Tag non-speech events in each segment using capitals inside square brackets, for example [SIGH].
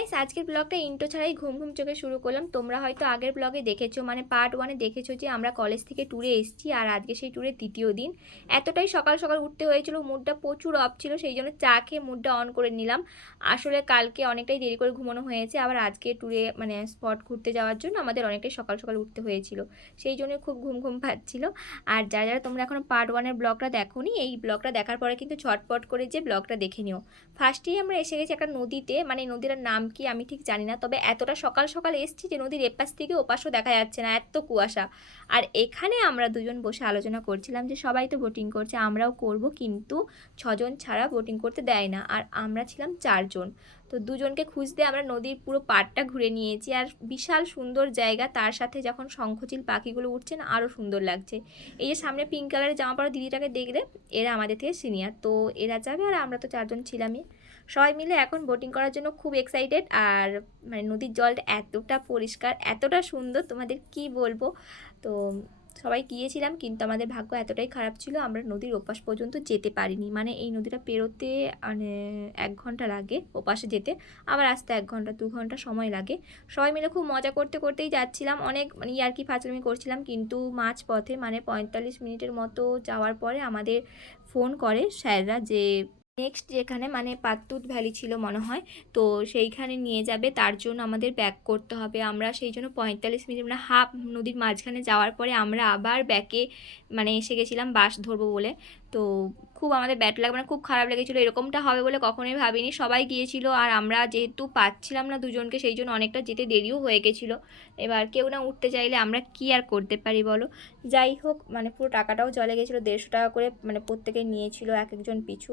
Guys আজকের ব্লগটা into ছাড়াই ঘুম ঘুম চোখে শুরু করলাম। তোমরা হয়তো আগের ব্লগে দেখেছ মানে পার্ট ওয়ানে দেখেছ যে আমরা কলেজ থেকে ট্যুরে এসেছি আর আজকে সেই ট্যুরের দ্বিতীয় দিন। এতটাই সকাল সকাল উঠতে হয়েছিল, মুডটা প্রচুর অফ ছিল, সেই জন্য চা খেয়ে মুডটা অন করে নিলাম। আসলে কালকে অনেকটাই দেরি করে ঘুমানো হয়েছে, আবার আজকে ট্যুরে মানে স্পট ঘুরতে যাওয়ার জন্য আমাদের অনেকটাই সকাল সকাল উঠতে হয়েছিল। সেই জন্য খুব ঘুম ঘুম পাচ্ছিল। আর যারা যারা তোমরা এখন পার্ট ওয়ানের ব্লগটা দেখোনি, এই ব্লগটা দেখার পরে কিন্তু ছটপট করে যে ব্লগটা দেখে নিও। ফার্স্টেই আমরা এসে গেছি একটা নদীতে মানে নদীটার নাম কি আমি ঠিক জানি না। তবে এতটা সকাল সকাল এসছি যে নদীর এপাশ থেকে ওপাশও দেখা যাচ্ছে না, এত কুয়াশা। আর এখানে আমরা দুজন বসে আলোচনা করছিলাম যে সবাই তো বোটিং করছে, আমরাও করব কিন্তু ছজন ছাড়া বোটিং করতে দেয় না। আর আমরা ছিলাম চারজন। তো দুজনকে খুঁজতে আমরা নদীর পুরো পাড়টা ঘুরে নিয়েছি আর বিশাল সুন্দর জায়গা। তার সাথে যখন শঙ্খচিল পাখিগুলো উঠছে না আরও সুন্দর লাগছে। এই যে সামনে পিঙ্ক কালারের জামা পরা দিদিটাকে দেখলে, এরা আমাদের থেকে সিনিয়র তো এরা যাবে আর আমরা তো চারজন ছিলামই। সবাই মিলে এখন বোটিং করার জন্য খুব এক্সাইটেড আর মানে নদীর জলটা এতটা পরিষ্কার, এতটা সুন্দর, তোমাদের কি বলব? তো সবাই গিয়েছিলাম কিন্তু আমাদের ভাগ্য এতটাই খারাপ ছিল, আমরা নদীর ওপাশ পর্যন্ত যেতে পারিনি। মানে এই নদীটা পেরোতে মানে এক ঘণ্টা লাগে ওপাশে যেতে, আবার আসতে এক ঘণ্টা, দু ঘণ্টা সময় লাগে। সবাই মিলে খুব মজা করতে করতেই যাচ্ছিলাম, অনেক মানে ইয়ার্কি ফাজলামি করছিলাম, কিন্তু মাঝ পথে মানে পঁয়তাল্লিশ মিনিটের মতো যাওয়ার পরে আমাদের ফোন করে স্যাররা যে নেক্সট যেখানে মানে পাত্তুত ভ্যালি ছিল মনে হয়, তো সেইখানে নিয়ে যাবে। তার জন্য আমাদের ব্যাক করতে হবে। আমরা সেই জন্য পঁয়তাল্লিশ মিনিট মানে হাফ নদীর মাঝখানে যাওয়ার পরে আমরা আবার ব্যাকে মানে এসে গেছিলাম বাস ধরবো বলে। তো খুব আমাদের ব্যাট লাগ মানে খুব খারাপ লেগেছিলো। এরকমটা হবে বলে কখনোই ভাবিনি। সবাই গিয়েছিল আর আমরা যেহেতু পাচ্ছিলাম না দুজনকে, সেই জন্য অনেকটা যেতে দেরিও হয়ে গেছিল। এবার কেউ না উঠতে চাইলে আমরা কি আর করতে পারি বলো? যাই হোক মানে পুরো টাকাটাও জলে গেছিল। দেড়শো টাকা করে মানে প্রত্যেকে নিয়েছিল এক একজন পিছু।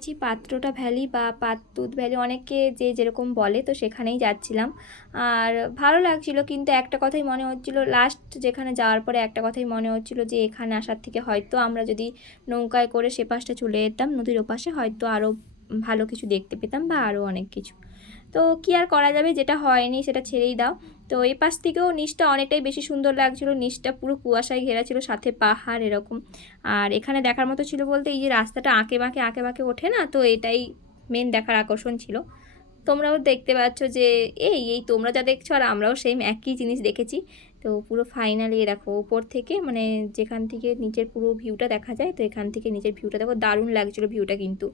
যাচ্ছি পাত্রটা ভ্যালি বা পাতুত ভ্যালি অনেকে যে যেরকম বলে, তো সেখানেই যাচ্ছিলাম। আর ভালো লাগছিল, কিন্তু একটা কথাই মনে হচ্ছিল লাস্ট যেখানে যাওয়ার পরে একটা কথাই মনে হচ্ছিল যে, এখানে আসার থেকে হয়তো আমরা যদি নৌকায় করে সে পাশটা চলে যেতাম, নদীর ওপাশে হয়তো আরও ভালো কিছু দেখতে পেতাম বা আরও অনেক কিছু। তো কি আর করা যাবে? যেটা হয়নি সেটা ছেড়েই দাও। তো এই পাশ থেকেও নিচটা অনেকটাই বেশি সুন্দর লাগছিল। নিচটা পুরো কুয়াশায় ঘেরা ছিল, সাথে পাহাড় এরকম। আর এখানে দেখার মতো ছিল বলতে এই যে রাস্তাটা আঁকে বাঁকে আঁকে বাঁকে ওঠে না, তো এটাই মেন দেখার আকর্ষণ ছিল। তোমরাও দেখতে পাচ্ছ যে, এই এই তোমরা যা দেখছ আর আমরাও সেম একই জিনিস দেখেছি। তো পুরো ফাইনালি দেখো, ওপর থেকে মানে যেখান থেকে নিচের পুরো ভিউটা দেখা যায়, তো এখান থেকে নিচের ভিউটা দেখো, দারুণ লাগছিল ভিউটা কিন্তু।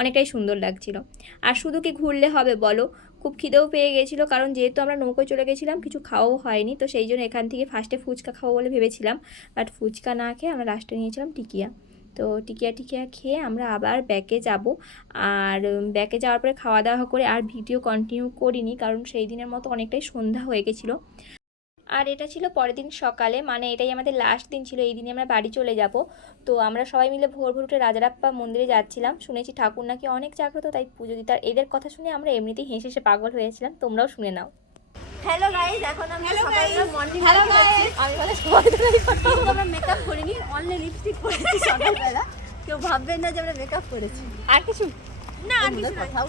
অনেকটাই সুন্দর লাগছিল। আর শুধু কি ঘুরলে হবে বলো? খুব খিদেও পেয়ে গেছিল, কারণ যেহেতু আমরা নৌকোয় চলে গেছিলাম, কিছু খাওয়াও হয়নি, তো সেই জন্য এখান থেকে ফার্স্টে ফুচকা খাব বলে ভেবেছিলাম। বাট ফুচকা না খেয়ে আমরা লাস্টে নিয়েছিলাম টিকিয়া। তো টিকিয়া টিকিয়া খেয়ে আমরা আবার ব্যাকে যাব। আর ব্যাকে যাওয়ার পরে খাওয়া দাওয়া করে আর ভিডিও কন্টিনিউ করিনি, কারণ সেই দিনের মতো অনেকটাই সন্ধ্যা হয়ে গেছিল। আর এটা ছিল পরের দিন সকালে মানে এটাই আমাদের লাস্ট দিন ছিল এই দিনে আমরা বাড়ি চলে যাব। তো আমরা সবাই মিলে ভোর ভোর উঠে রাজারাপ্পা মন্দিরে যাচ্ছিলাম। শুনেছি ঠাকুর নাকি অনেক জাগ্রত তাই পুজো দিতে। আর এদের কথা শুনে আমরা এমনিতেই হেসে হেসে পাগল হয়েছিলাম তোমরাও শুনে নাও। হ্যালো গাইস এখন আমরা সকালবেলা মর্নিং Hello ওয়াক আমি বলে সবাই কিন্তু [LAUGHS] আমরা মেকআপ করিনি অনলি লিপস্টিক করেছি সকালবেলা। কেউ ভাববেন না যে আমরা মেকআপ করেছি। আর কিছু? না আর কিছু কথাও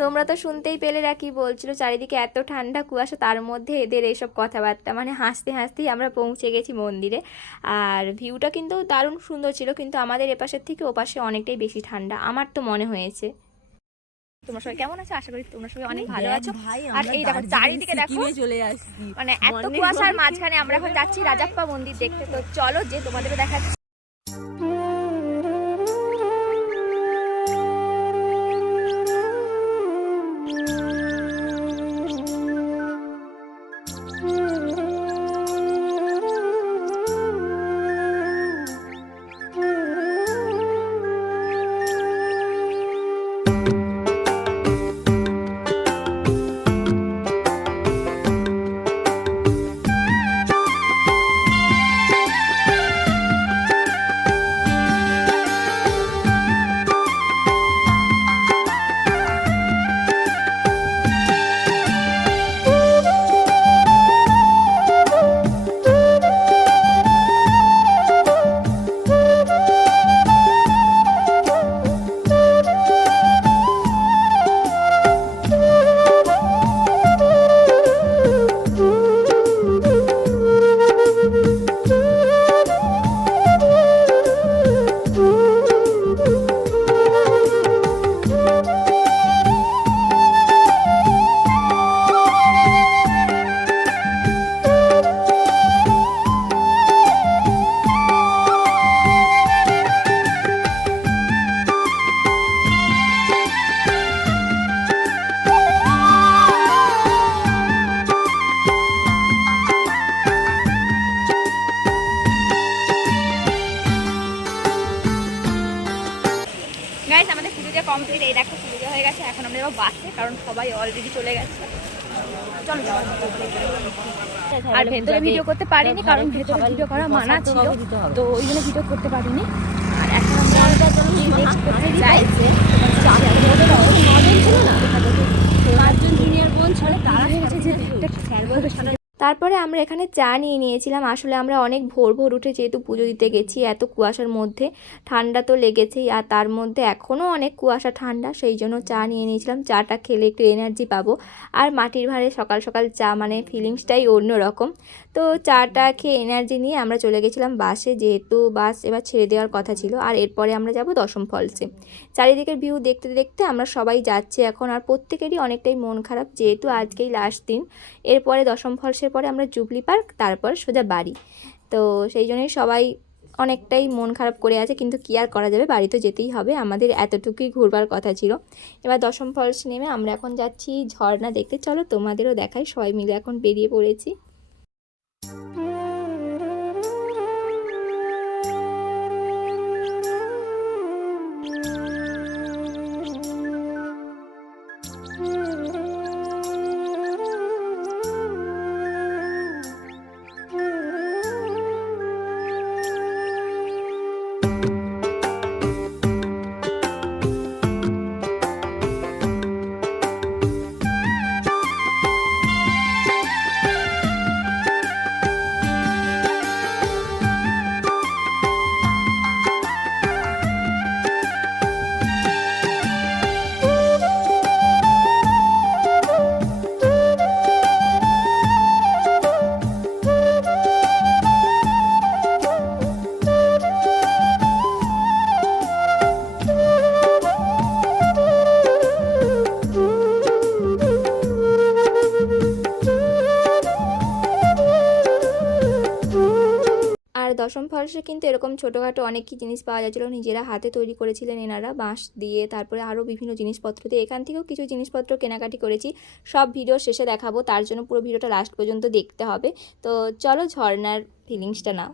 তোমরা তো শুনতেই পেলে কি বলছিল চারিদিকে এত ঠান্ডা কুয়াশা তার মধ্যে এদের এইসব কথাবার্তা। মানে হাসতে হাসতেই আমরা পৌঁছে গেছি মন্দিরে। আর ভিউটা কিন্তু দারুণ সুন্দর ছিল কিন্তু আমাদের এপাশের থেকে ওপাশে অনেকটাই বেশি ঠান্ডা আমার তো মনে হয়েছে। তোমরা সবাই কেমন আছো? আশা করি তোমরা সবাই অনেক ভালো আছো। আর এই দেখো চারিদিকে দেখো চলে আসছি। মানে এত কুয়াশার মাঝখানে আমরা এখন যাচ্ছি রাজাপ্পা মন্দির দেখতে। তো চলো যে তোমাদেরও দেখাচ্ছি। কমপ্লিট এই দেখো পুজো হয়ে গেছে এখন আমরা যাব বাসে কারণ সবাই অলরেডি চলে গেছে। চলো আর ভেতরে ভিডিও করতে পারিনি কারণ ভেতরে ভিডিও করা মানা ছিল তো ওই জন্য ভিডিও করতে পারিনি। আর এখন আমরা next কোথায় যাই। পাঁচজন জুনিয়র বোন ছিল তারা স্যার বলতে তারপরে আমরা এখানে চা নিয়ে নিয়েছিলাম। আসলে আমরা অনেক ভোর ভোর উঠে যেহেতু পুজো দিতে গেছি, এত কুয়াশার মধ্যে ঠান্ডা তো লেগেছেই। আর তার মধ্যে এখনও অনেক কুয়াশা ঠান্ডা, সেই জন্য চা নিয়ে নিয়েছিলাম। চাটা খেলে একটু এনার্জি পাবো। আর মাটির ভাঁড়ে সকাল সকাল চা মানে ফিলিংসটাই অন্যরকম। তো চাটা খেয়ে এনার্জি নিয়ে আমরা চলে গেছিলাম বাসে, যেহেতু বাস এবার ছেড়ে দেওয়ার কথা ছিল। আর এরপরে আমরা যাব দশম ফলসে চারিদিকের ভিউ দেখতে দেখতে আমরা সবাই যাচ্ছি এখন, আর প্রত্যেকেরই অনেকটাই মন খারাপ, যেহেতু আজকেই লাস্ট দিন। এরপরে দশম ফলসের পরে আমরা জুবলি পার্ক, তারপর সোজা বাড়ি। তো সেই জন্যই সবাই অনেকটাই মন খারাপ করে আছে, কিন্তু কী আর করা যাবে? বাড়ি তো যেতেই হবে, আমাদের এতটুকুই ঘুরবার কথা ছিল। এবার দশম ফলস নেমে আমরা এখন যাচ্ছি ঝর্ণা দেখতে। চলো তোমাদেরও দেখাই, সবাই মিলে এখন বেরিয়ে পড়েছি। দশম ফলসে কিন্তু এরকম ছোটোখাটো অনেক জিনিস পাওয়া যাচ্ছিল। নিজেরা হাতে তৈরি করেছিলেন এনারা বাঁশ দিয়ে, তারপরে আরও বিভিন্ন জিনিসপত্র দিয়ে। এখান থেকেও কিছু জিনিসপত্র কেনাকাটি করেছি। সব ভিডিও শেষে দেখাবো। তার জন্য পুরো ভিডিওটা লাস্ট পর্যন্ত দেখতে হবে। তো চলো ঝর্নার ফিলিংসটা নাও।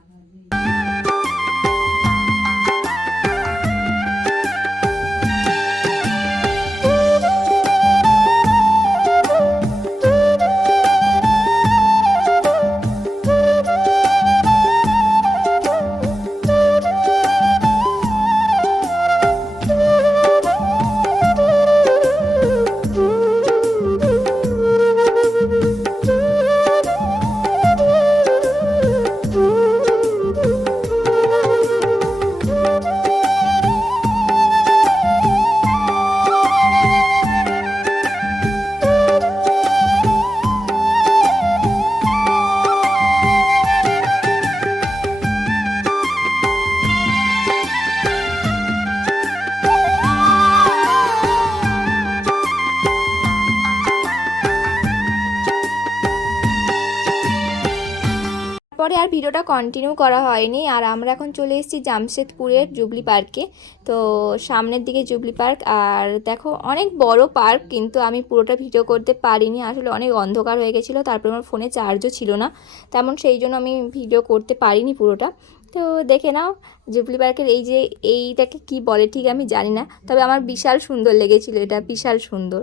পরে আর ভিডিওটা কন্টিনিউ করা হয়নি। আর আমরা এখন চলে এসেছি জামশেদপুরের জুবলি পার্কে। তো সামনের দিকে জুবলি পার্ক। আর দেখো, অনেক বড় পার্ক, কিন্তু আমি পুরোটা ভিডিও করতে পারিনি। আসলে অনেক অন্ধকার হয়ে গেছিল, তারপর আমার ফোনে চার্জও ছিল না। তেমন সেই জন্য আমি ভিডিও করতে পারিনি পুরোটা। তো দেখে নাও, জুবলি পার্কের এই যে এইটাকে কি বলে ঠিক আমি জানি না। তবে আমার বিশাল সুন্দর লেগেছিলো, এটা বিশাল সুন্দর।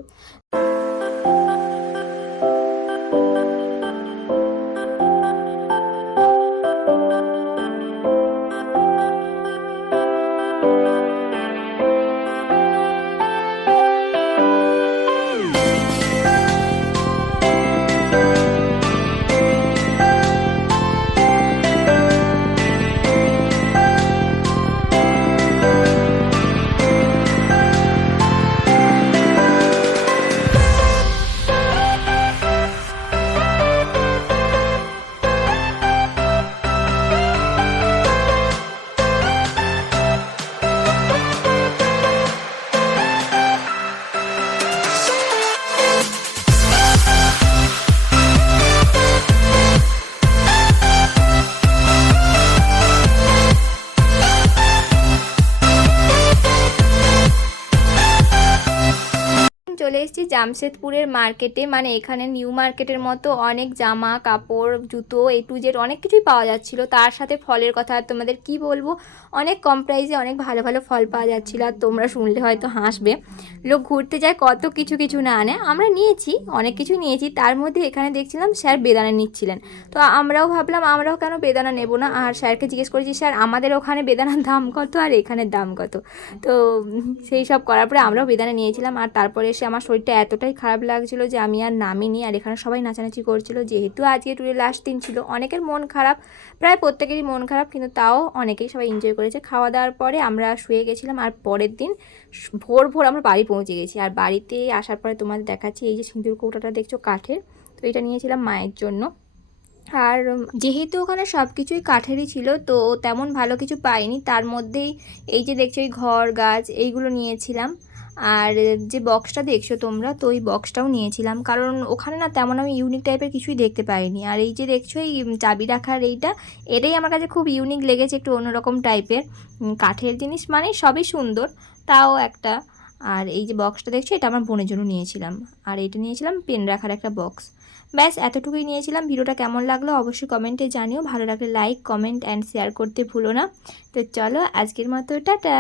এসেছি জামশেদপুরের মার্কেটে মানে এখানে নিউ মার্কেটের মতো অনেক জামা, কাপড়, জুতো এ টু জেড অনেক কিছুই পাওয়া যাচ্ছিল। তার সাথে ফলের কথা তোমাদের কি বলব? অনেক কম প্রাইসে অনেক ভালো ভালো ফল পাওয়া যাচ্ছিল আর তোমরা শুনলে হয়তো হাসবে। লোক ঘুরতে যায়, কত কিছু কিছু না আনে। আমরা নিয়েছি, অনেক কিছু নিয়েছি। তার মধ্যে এখানে দেখছিলাম স্যার বেদানা নিচ্ছিলেন। তো আমরাও ভাবলাম, আমরাও কেন বেদানা নেব না? আর স্যারকে জিজ্ঞেস করেছি, স্যার, আমাদের ওখানে বেদানার দাম কত আর এখানের দাম কত? তো সেই সব করার পরে আমরাও বেদানা নিয়েছিলাম। আর তারপরে এসে আমার শরীরটা এতটাই খারাপ লাগছিল যে আমি আর নামিনি আর এখানে সবাই নাচানাচি করছিল। যেহেতু আজকে ট্যুরের লাস্ট দিন ছিল, অনেকের মন খারাপ, প্রায় প্রত্যেকেরই মন খারাপ, কিন্তু তাও অনেকেই সবাই এনজয় করেছে। খাওয়া দাওয়ার পরে আমরা শুয়ে গেছিলাম আর পরের দিন ভোর ভোর আমরা বাড়ি পৌঁছে গেছি। আর বাড়িতে আসার পরে তোমাদের দেখাচ্ছি, এই যে সিঁদুর কৌটাটা দেখছ কাঠের, তো এটা নিয়েছিলাম মায়ের জন্য। আর যেহেতু ওখানে সব কিছুই কাঠেরই ছিল, তো তেমন ভালো কিছু পাইনি। তার মধ্যেই এই যে দেখছ এই ঘর গাছ, এইগুলো নিয়েছিলাম। আর যে বক্সটা দেখছ তোমরা, তো ওই বক্সটাও নিয়েছিলাম। কারণ ওখানে না তেমন আমি ইউনিক টাইপের কিছুই দেখতে পাইনি। আর এই যে দেখছ এই চাবি রাখার এইটা, এটাই আমার কাছে খুব ইউনিক লেগেছে একটু অন্যরকম টাইপের কাঠের জিনিস মানে সবই সুন্দর, তাও একটা। আর এই যে বক্সটা দেখছ, এটা আমার বোনের জন্য নিয়েছিলাম। আর এটা নিয়েছিলাম পেন রাখার একটা বক্স ব্যাস, এতটুকুই নিয়েছিলাম। ভিডিওটা কেমন লাগল অবশ্যই কমেন্টে জানিও। ভালো লাগলে লাইক কমেন্ট অ্যান্ড শেয়ার করতে ভুলো না। তো চলো, আজকের মতো, টাটা!